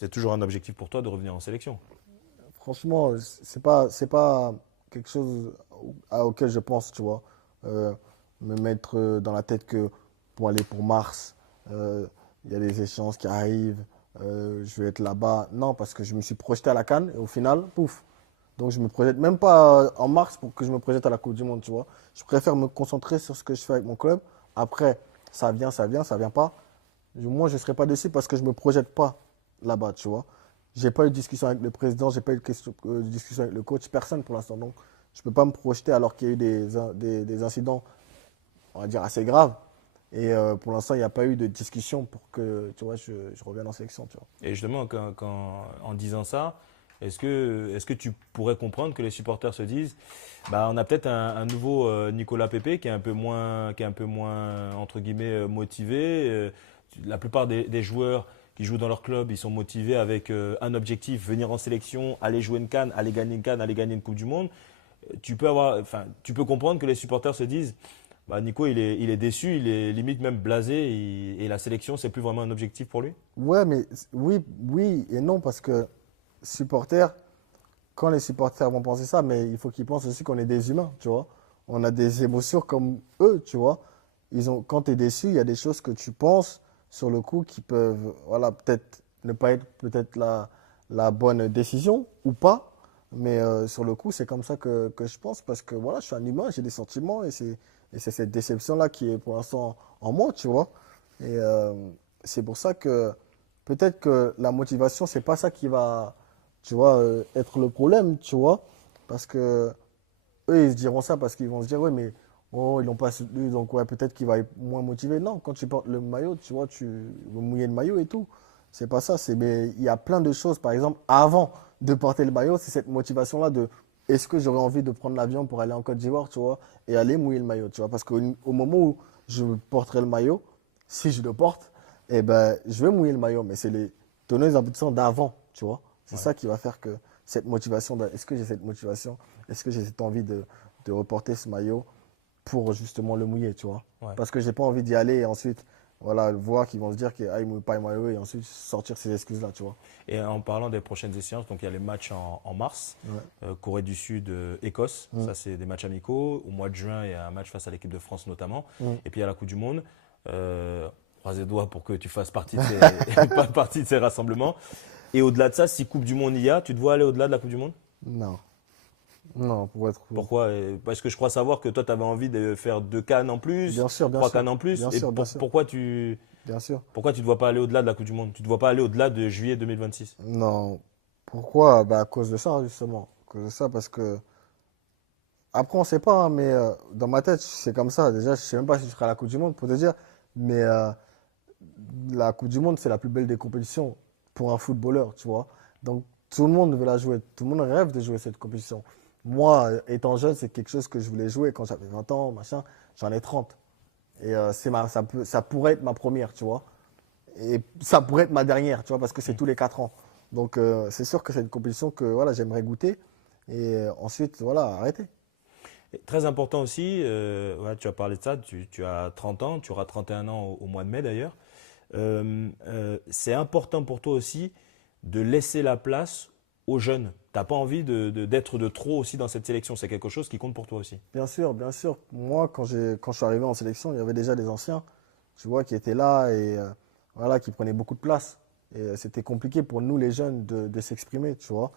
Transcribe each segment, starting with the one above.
C'est toujours un objectif pour toi de revenir en sélection. Franchement, c'est pas quelque chose auquel je pense, tu vois. Euh, Me mettre dans la tête que pour aller pour Mars, euh, il y a des échéances qui arrivent, je vais être là-bas. Non, parce que je me suis projeté à la CAN et au final, pouf. Donc je me projette même pas en mars pour que je me projette à la Coupe du Monde, tu vois. Je préfère me concentrer sur ce que je fais avec mon club. Après, ça vient pas. Moi, je ne serai pas déçu parce que je ne me projette pas là-bas, tu vois. J'ai pas eu de discussion avec le président, j'ai pas eu de discussion avec le coach, personne pour l'instant. Donc, je ne peux pas me projeter alors qu'il y a eu des incidents, on va dire, assez graves. Et pour l'instant, il n'y a pas eu de discussion pour que, tu vois, je revienne en sélection, tu vois. Et justement, en disant ça, est-ce que tu pourrais comprendre que les supporters se disent, bah, on a peut-être un nouveau Nicolas Pepe qui est un peu moins entre guillemets motivé. La plupart des joueurs qui jouent dans leur club, ils sont motivés avec un objectif, venir en sélection, aller jouer une CAN, aller gagner une CAN, aller gagner une Coupe du Monde. Tu peux comprendre que les supporters se disent, bah, Nico, il est déçu, il est limite même blasé, et la sélection, c'est plus vraiment un objectif pour lui. Ouais, mais oui, oui et non, parce que supporters, quand les supporters vont penser ça, mais il faut qu'ils pensent aussi qu'on est des humains, tu vois. On a des émotions comme eux, tu vois. Quand tu es déçu, il y a des choses que tu penses sur le coup qui peuvent, voilà, peut-être ne pas être peut-être la bonne décision ou pas. Mais sur le coup, c'est comme ça que je pense parce que voilà, je suis un humain, j'ai des sentiments et c'est cette déception-là qui est pour l'instant en moi, tu vois. Et c'est pour ça que peut-être que la motivation, c'est pas ça qui va, tu vois, être le problème, tu vois. Parce que eux, ils se diront ça parce qu'ils vont se dire, ouais, mais oh, ils l'ont pas soutenu, donc ouais, peut-être qu'il va être moins motivé. Non, quand tu portes le maillot, tu vois, tu veux mouiller le maillot et tout. C'est pas ça. Mais il y a plein de choses, par exemple, avant de porter le maillot, c'est cette motivation-là de est-ce que j'aurais envie de prendre l'avion pour aller en Côte d'Ivoire, tu vois, et aller mouiller le maillot, tu vois. Parce qu'au moment où je porterai le maillot, si je le porte, eh ben, je vais mouiller le maillot. Mais c'est les tenants et aboutissants d'avant, tu vois. C'est Ouais. ça qui va faire que cette motivation, est-ce que j'ai cette motivation? Est-ce que j'ai cette envie de reporter ce maillot pour justement le mouiller, tu vois? Ouais. Parce que j'ai pas envie d'y aller et ensuite, voilà, voir qu'ils vont se dire qu'il ne mouille pas le maillot et ensuite sortir ces excuses-là, tu vois? Et en parlant des prochaines échéances, donc il y a les matchs en mars, Ouais. Corée du Sud, Écosse, Mm. ça c'est des matchs amicaux. Au mois de juin, il y a un match face à l'équipe de France notamment. Mm. Et puis il y a la Coupe du Monde. Croise les doigts pour que tu fasses partie de ces, pas partie de ces rassemblements. Et au-delà de ça, si Coupe du Monde il y a, tu te vois aller au-delà de la Coupe du Monde? Non, non, pour être. Pourquoi? Parce que je crois savoir que toi, tu avais envie de faire 2 CAN en plus, Bien sûr, bien 3 CAN sûr. en plus. Bien Et sûr, bien sûr. Bien sûr. pourquoi tu ne te vois pas aller au-delà de la Coupe du Monde? Tu ne te vois pas aller au-delà de juillet 2026? Non. Pourquoi? Bah, à cause de ça, justement. À cause de ça, parce que. Après, on sait pas, hein, mais dans ma tête, c'est comme ça. Déjà, je sais même pas si je serai à la Coupe du Monde, pour te dire. Mais la Coupe du Monde, c'est la plus belle des compétitions pour un footballeur, tu vois. Donc, tout le monde veut la jouer. Tout le monde rêve de jouer cette compétition. Moi, étant jeune, c'est quelque chose que je voulais jouer quand j'avais 20 ans, machin. J'en ai 30. Et ça pourrait être ma première, tu vois. Et ça pourrait être ma dernière, tu vois, parce que c'est tous les 4 ans. Donc, c'est sûr que c'est une compétition que voilà, j'aimerais goûter. Et ensuite, voilà, arrêter. Et très important aussi, voilà, tu as parlé de ça, tu as 30 ans, tu auras 31 ans au mois de mai d'ailleurs. C'est important pour toi aussi de laisser la place aux jeunes. T'as pas envie d'être de trop aussi dans cette sélection. C'est quelque chose qui compte pour toi aussi. Bien sûr, bien sûr. Moi, quand je suis arrivé en sélection, il y avait déjà des anciens, tu vois, qui étaient là et voilà, qui prenaient beaucoup de place. Et c'était compliqué pour nous, les jeunes, de s'exprimer, tu vois.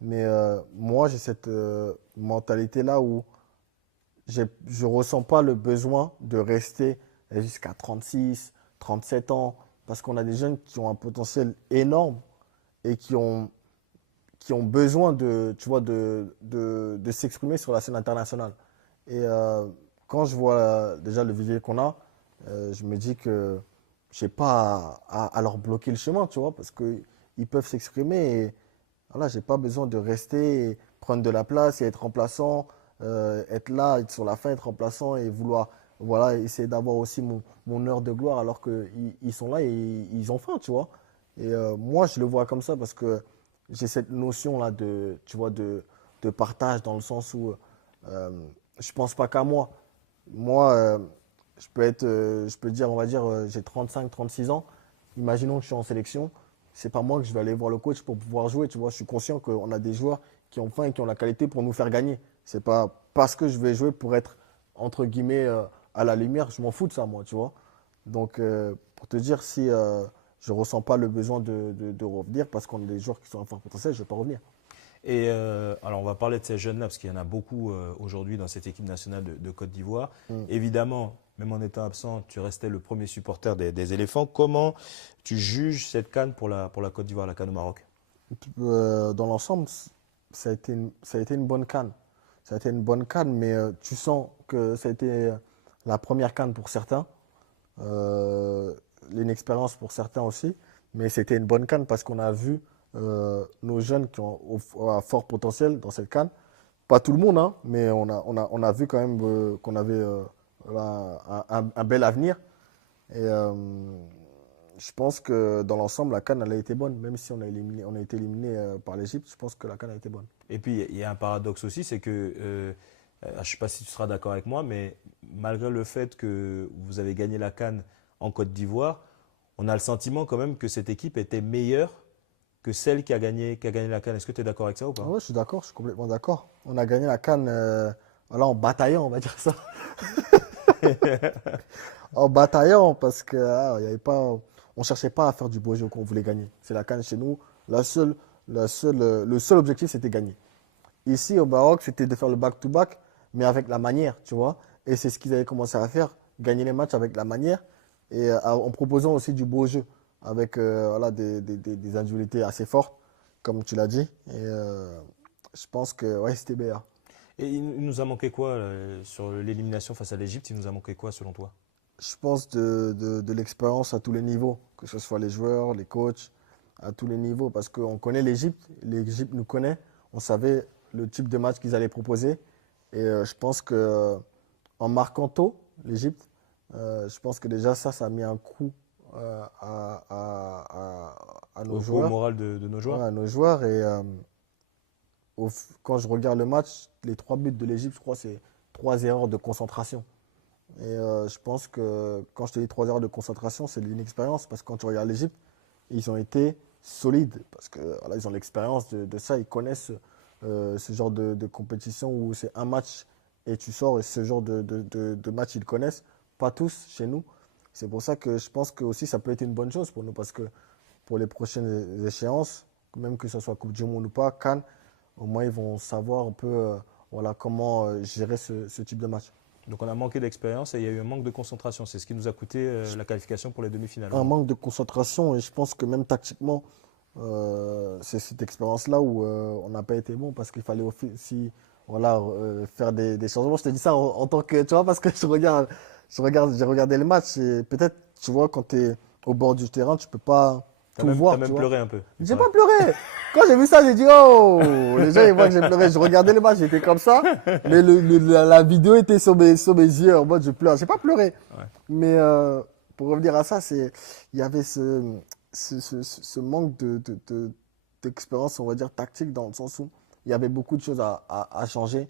Mais moi, j'ai cette mentalité-là où je ressens pas le besoin de rester jusqu'à 36, 37 ans, parce qu'on a des jeunes qui ont un potentiel énorme et qui ont besoin tu vois, de s'exprimer sur la scène internationale. Et quand je vois déjà le vivier qu'on a, je me dis que je n'ai pas à leur bloquer le chemin, tu vois, parce qu'ils peuvent s'exprimer et voilà, j'ai pas besoin de rester, et prendre de la place et être remplaçant, être là, être sur la fin, être remplaçant et vouloir voilà, essayer d'avoir aussi mon heure de gloire alors qu'ils sont là et ils ont faim, tu vois. Et moi, je le vois comme ça parce que j'ai cette notion-là de, tu vois, de partage dans le sens où euh, je pense pas qu'à moi. Moi, je peux dire, on va dire, j'ai 35, 36 ans. Imaginons que je suis en sélection. c'est pas moi que je vais aller voir le coach pour pouvoir jouer, tu vois. Je suis conscient qu'on a des joueurs qui ont faim et qui ont la qualité pour nous faire gagner. C'est pas parce que je vais jouer pour être, entre guillemets, à la lumière, je m'en fous de ça, moi, tu vois. Donc, pour te dire, si je ressens pas le besoin de revenir parce qu'on a des joueurs qui sont à fort potentiel, je vais pas revenir. Et alors, on va parler de ces jeunes-là, parce qu'il y en a beaucoup aujourd'hui dans cette équipe nationale de Côte d'Ivoire. Mm. Évidemment, même en étant absent, tu restais le premier supporter des éléphants. Comment tu juges cette CAN pour la Côte d'Ivoire, la CAN au Maroc? Dans l'ensemble, ça a été une bonne CAN. Ça a été une bonne CAN, mais tu sens que ça a été la première CAN pour certains, euh, l'inexpérience pour certains aussi, mais c'était une bonne CAN parce qu'on a vu nos jeunes qui ont à fort potentiel dans cette CAN. Pas tout le monde, hein, mais on a vu quand même qu'on avait voilà, un bel avenir. Et je pense que dans l'ensemble, la CAN, elle a été bonne. Même si on a été éliminé par l'Égypte, je pense que la CAN a été bonne. Et puis, il y a un paradoxe aussi, c'est que, je ne sais pas si tu seras d'accord avec moi, mais malgré le fait que vous avez gagné la CAN en Côte d'Ivoire, on a le sentiment quand même que cette équipe était meilleure que celle qui a gagné la CAN. Est-ce que tu es d'accord avec ça ou Ah pas? ouais, je suis d'accord, je suis complètement d'accord. On a gagné la CAN voilà, en bataillant, on va dire ça. En bataillant parce que il y avait pas, on cherchait pas à faire du beau jeu qu'on voulait gagner. C'est la CAN chez nous. Le seul objectif, c'était gagner. Ici, au Maroc, c'était de faire le back-to-back, mais avec la manière, tu vois. Et c'est ce qu'ils avaient commencé à faire, gagner les matchs avec la manière et en proposant aussi du beau jeu, avec voilà, des individualités assez fortes, comme tu l'as dit. Et je pense que ouais, c'était meilleur. Et il nous a manqué quoi sur l'élimination face à l'Égypte? Il nous a manqué quoi selon toi? Je pense de l'expérience à tous les niveaux, que ce soit les joueurs, les coachs, à tous les niveaux, parce qu'on connaît l'Égypte nous connaît, on savait le type de match qu'ils allaient proposer. Et je pense que en marquant tôt, l'Égypte, je pense que déjà ça a mis un coup à nos Au joueurs. moral de nos Ouais, joueurs? à nos joueurs. Et quand je regarde le match, les trois buts de l'Égypte, je crois, c'est trois erreurs de concentration. Et je pense que quand je te dis trois erreurs de concentration, c'est de l'inexpérience. Parce que quand tu regardes l'Égypte, ils ont été solides. Parce que voilà, ils ont l'expérience de ça. Ils connaissent ce genre de compétition où c'est un match et tu sors. Et ce genre de match, ils connaissent. Pas tous chez nous. C'est pour ça que je pense que aussi ça peut être une bonne chose pour nous. Parce que pour les prochaines échéances, même que ce soit Coupe du Monde ou pas, CAN, au moins ils vont savoir un peu voilà, comment gérer ce type de match. Donc on a manqué d'expérience et il y a eu un manque de concentration. C'est ce qui nous a coûté la qualification pour les demi-finales. Un manque de concentration et je pense que même tactiquement, c'est cette expérience-là où on n'a pas été bon parce qu'il fallait aussi voilà, faire des changements. Je te dis ça en tant que, tu vois, parce que j'ai regardé le match et peut-être, tu vois, quand tu es au bord du terrain, tu peux pas tout T'as voir, tu même vois. pleuré un peu. Il J'ai paraît. pas pleuré. Quand j'ai vu ça, j'ai dit, oh, les gens, ils voient que j'ai pleuré. Je regardais le match, j'étais comme ça, mais la vidéo était sur mes yeux en mode je pleure. J'ai pas pleuré. Ouais. Mais pour revenir à ça, il y avait ce manque d'expérience, on va dire, tactique, dans le sens où il y avait beaucoup de choses à changer,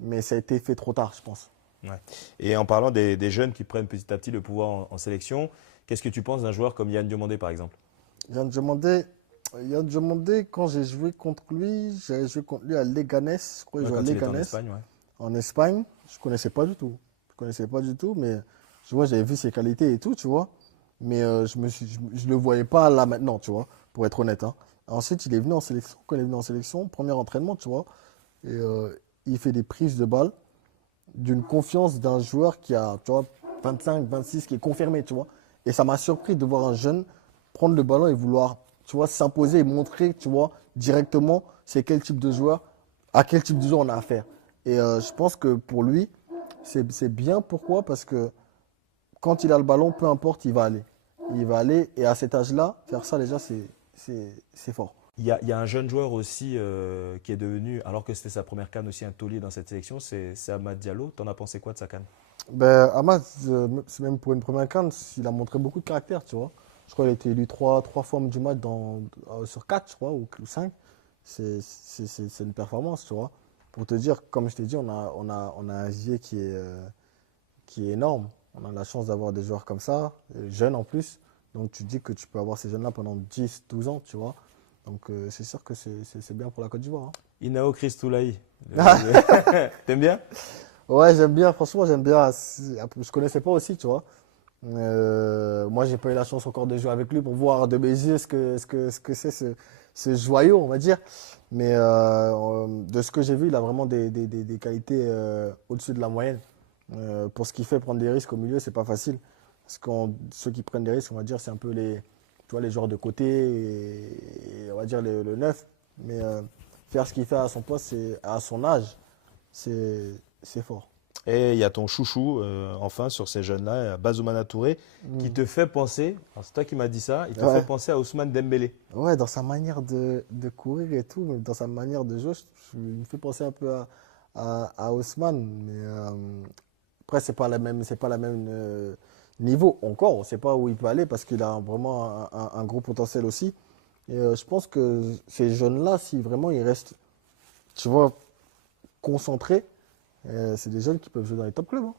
mais ça a été fait trop tard, je pense. Ouais. Et en parlant des jeunes qui prennent petit à petit le pouvoir en sélection, qu'est-ce que tu penses d'un joueur comme Yann Diomandé par exemple? Yann Diomandé, Yann Diomandé, quand j'ai joué contre lui, j'ai joué contre lui à Leganés, je crois qu'il Ouais, jouait à quand il était en Leganés, Espagne, ouais. en Espagne. Je connaissais pas du tout. Je connaissais pas du tout, mais tu vois, j'avais vu ses qualités et tout, tu vois. Mais je le voyais pas là maintenant, tu vois, pour être honnête, hein. Ensuite, il est venu en sélection. Quand il est venu en sélection, premier entraînement, tu vois, et il fait des prises de balles d'une confiance d'un joueur qui a, tu vois, 25, 26, qui est confirmé, tu vois. Et ça m'a surpris de voir un jeune prendre le ballon et vouloir, tu vois, s'imposer et montrer, tu vois, directement c'est quel type de joueur, à quel type de joueur on a affaire. Et je pense que pour lui, c'est bien. Pourquoi? Parce que quand il a le ballon, peu importe, il va aller. Il va aller et à cet âge-là, faire ça déjà, c'est fort. Il y a un jeune joueur aussi qui est devenu, alors que c'était sa première CAN, aussi un taulier dans cette sélection, c'est Amad Diallo. T'en as pensé quoi de sa CAN? Ben, Ahmad, c'est même pour une première CAN, il a montré beaucoup de caractère, tu vois. Je crois qu'il a été élu trois fois homme du match sur quatre, je crois, ou cinq. C'est une performance, tu vois. Pour te dire, comme je t'ai dit, on a un vivier qui est énorme. On a la chance d'avoir des joueurs comme ça, jeunes en plus. Donc tu dis que tu peux avoir ces jeunes-là pendant 10, 12 ans, tu vois. Donc c'est sûr que c'est bien pour la Côte d'Ivoire, hein. Inao Kristoulaï. T'aimes bien? Ouais, j'aime bien, franchement, j'aime bien. Je connaissais pas aussi, tu vois. Moi, j'ai pas eu la chance encore de jouer avec lui pour voir de mes yeux ce que c'est ce joyau, on va dire. Mais de ce que j'ai vu, il a vraiment des qualités au-dessus de la moyenne. Pour ce qu'il fait, prendre des risques au milieu, c'est pas facile. Parce que ceux qui prennent des risques, on va dire, c'est un peu tu vois, les joueurs de côté et on va dire le neuf. Mais faire ce qu'il fait à son poste, à son âge, c'est fort. Et il y a ton chouchou, enfin, sur ces jeunes-là, Bazoumana Touré, qui Mm. te fait penser, alors c'est toi qui m'as dit ça, il te fait Ouais. penser à Ousmane Dembélé. Ouais, dans sa manière de courir et tout, mais dans sa manière de jouer, il me fait penser un peu à Ousmane. Mais après, c'est pas la même niveau encore. On ne sait pas où il peut aller parce qu'il a vraiment un gros potentiel aussi. Et je pense que ces jeunes-là, si vraiment ils restent, tu vois, concentrés, c'est des jeunes qui peuvent jouer dans les top clubs, hein.